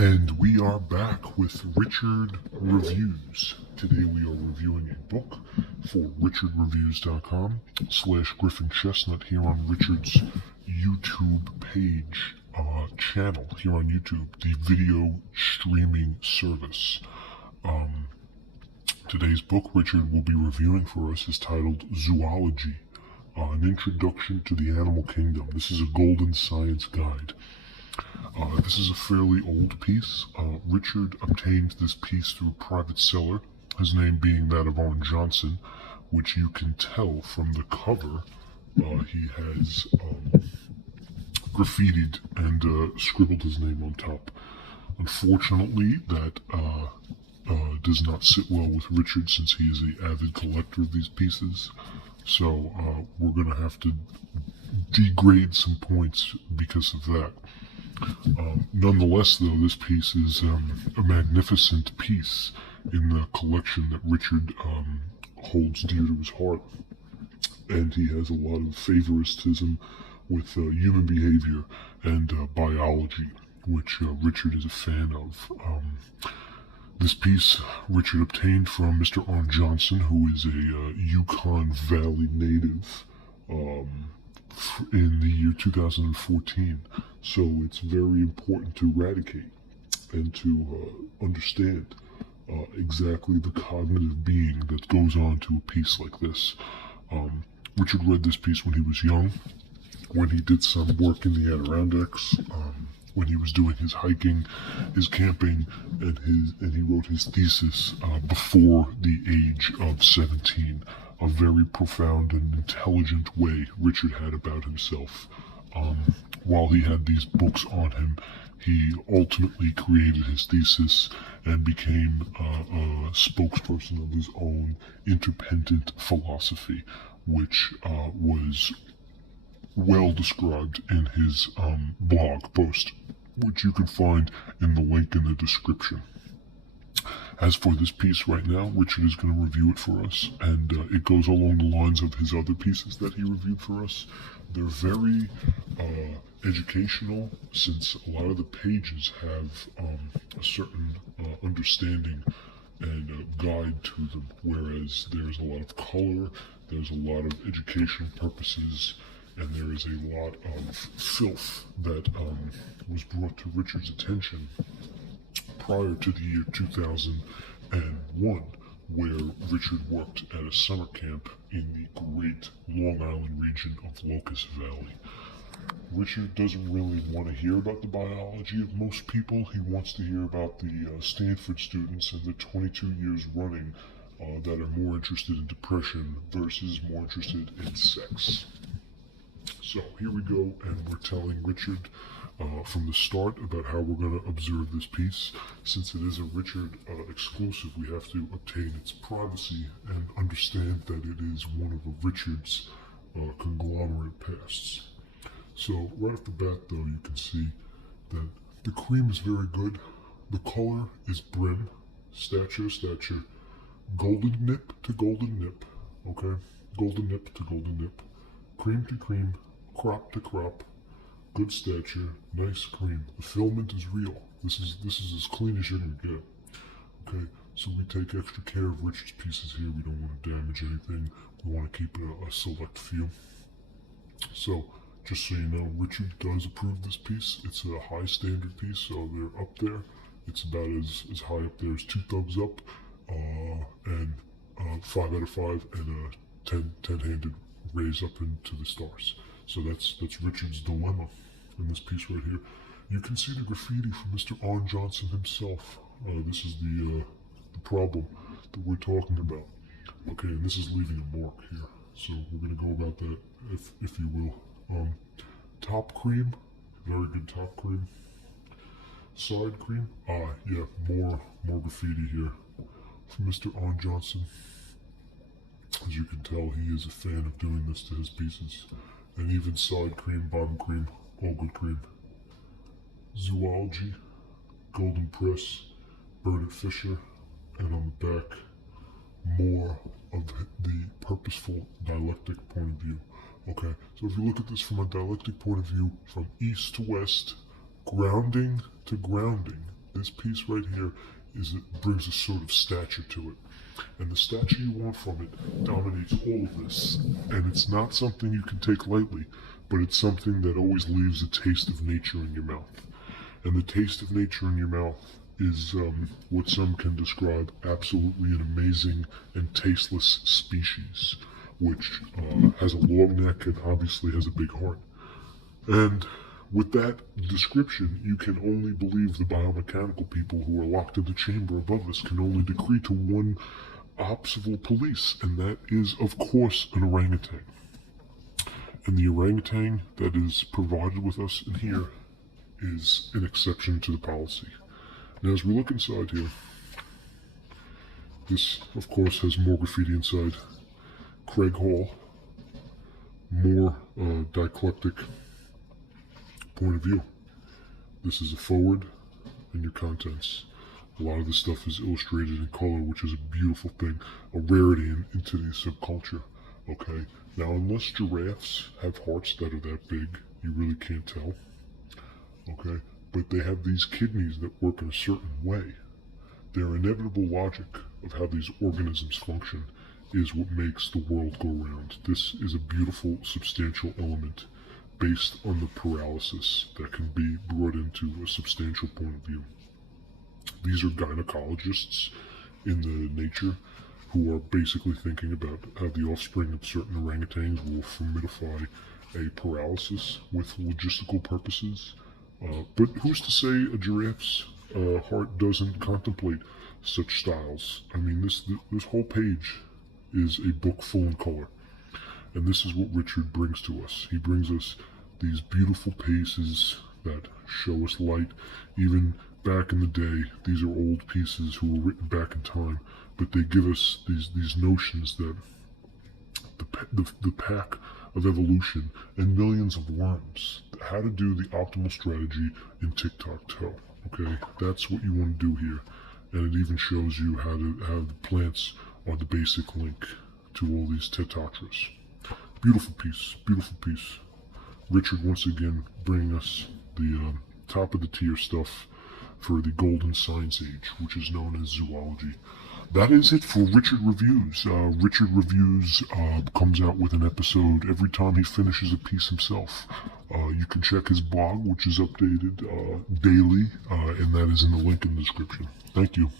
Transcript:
And we are back with Richard Reviews. Today we are reviewing a book for richardreviews.com/Griffin Chestnut here on Richard's YouTube page, channel here on YouTube, the video streaming service. Today's book Richard will be reviewing for us is titled Zoology, an introduction to the animal kingdom. This is a golden science guide. This is a fairly old piece. Richard obtained this piece through a private seller, his name being that of Owen Johnson, which you can tell from the cover. He has graffitied and scribbled his name on top. Unfortunately, that does not sit well with Richard since he is an avid collector of these pieces. So we're going to have to degrade some points because of that. Nonetheless, though, this piece is a magnificent piece in the collection that Richard holds dear to his heart. And he has a lot of favoritism with human behavior and biology, which Richard is a fan of. This piece Richard obtained from Mr. Owen Johnson, who is a Yukon Valley native, in the year 2014. So it's very important to eradicate and to understand exactly the cognitive being that goes on to a piece like this. Richard read this piece when he was young, when he did some work in the Adirondacks, when he was doing his hiking, his camping, and he wrote his thesis before the age of 17. A very profound and intelligent way Richard had about himself. While he had these books on him, he ultimately created his thesis and became a spokesperson of his own independent philosophy, which was well described in his blog post, which you can find in the link in the description. As for this piece right now, Richard is going to review it for us, and it goes along the lines of his other pieces that he reviewed for us. They're very educational, since a lot of the pages have a certain understanding and guide to them, whereas there's a lot of color, there's a lot of educational purposes, and there is a lot of filth that was brought to Richard's attention prior to the year 2001, where Richard worked at a summer camp in the great Long Island region of Locust Valley. Richard doesn't really want to hear about the biology of most people. He wants to hear about the Stanford students and the 22 years running that are more interested in depression versus more interested in sex. So here we go, and we're telling Richard from the start about how we're going to observe this piece. Since it is a Richard exclusive, we have to obtain its privacy and understand that it is one of Richard's conglomerate pasts. So right off the bat, though, you can see that the cream is very good. The color is brim, stature, golden nip to golden nip, okay? Golden nip to golden nip, cream to cream, crop to crop, good stature, nice cream. The filament is real. This is as clean as you're gonna get. Okay, so we take extra care of Richard's pieces here. We don't want to damage anything. We want to keep a select few. So, just so you know, Richard does approve this piece. It's a high standard piece, so they're up there. It's about as high up there as 2 thumbs up, and 5 out of 5, and a 10-handed raise up into the stars. So that's Richard's dilemma in this piece right here. You can see the graffiti from Mr. Owen Johnson himself. This is the problem that we're talking about. Okay, and this is leaving a mark here. So we're going to go about that, if you will. Top cream, very good top cream. Side cream, yeah, more graffiti here from Mr. Owen Johnson. As you can tell, he is a fan of doing this to his pieces. And even side cream, bottom cream, all good cream. Zoology, Golden Press, Burnett Fisher, and on the back, more of the purposeful dialectic point of view. Okay, so if you look at this from a dialectic point of view, from east to west, grounding to grounding, This piece right here brings a sort of stature to it. And the stature you want from it dominates all of this. And it's not something you can take lightly, but it's something that always leaves a taste of nature in your mouth. And the taste of nature in your mouth is what some can describe absolutely an amazing and tasteless species, which has a long neck and obviously has a big heart. And with that description, you can only believe the biomechanical people who are locked in the chamber above us can only decree to one obstacle police, and that is, of course, an orangutan. And the orangutan that is provided with us in here is an exception to the policy. Now, as we look inside here, this, of course, has more graffiti inside. Craig Hall, more dialectic point of view. This is a forward and your contents. A lot of this stuff is illustrated in color, which is a beautiful thing, a rarity in today's subculture. Okay, now unless giraffes have hearts that are that big, you really can't tell. Okay, but they have these kidneys that work in a certain way. Their inevitable logic of how these organisms function is what makes the world go round. This is a beautiful, substantial element based on the paralysis that can be brought into a substantial point of view. These are gynecologists in the nature who are basically thinking about how the offspring of certain orangutans will formidify a paralysis with logistical purposes. But who's to say a giraffe's heart doesn't contemplate such styles? I mean, this whole page is a book full in color. And this is what Richard brings to us. He brings us these beautiful pieces that show us light. Even back in the day, these are old pieces who were written back in time, but they give us these notions that the pack of evolution and millions of worms, how to do the optimal strategy in tic-tac-toe. Okay, that's what you want to do here. And it even shows you how the plants are the basic link to all these tetatras. Beautiful piece, beautiful piece. Richard once again bringing us the top of the tier stuff for the golden science age, which is known as zoology. That is it for Richard Reviews. Richard Reviews comes out with an episode every time he finishes a piece himself. You can check his blog, which is updated daily, and that is in the link in the description. Thank you.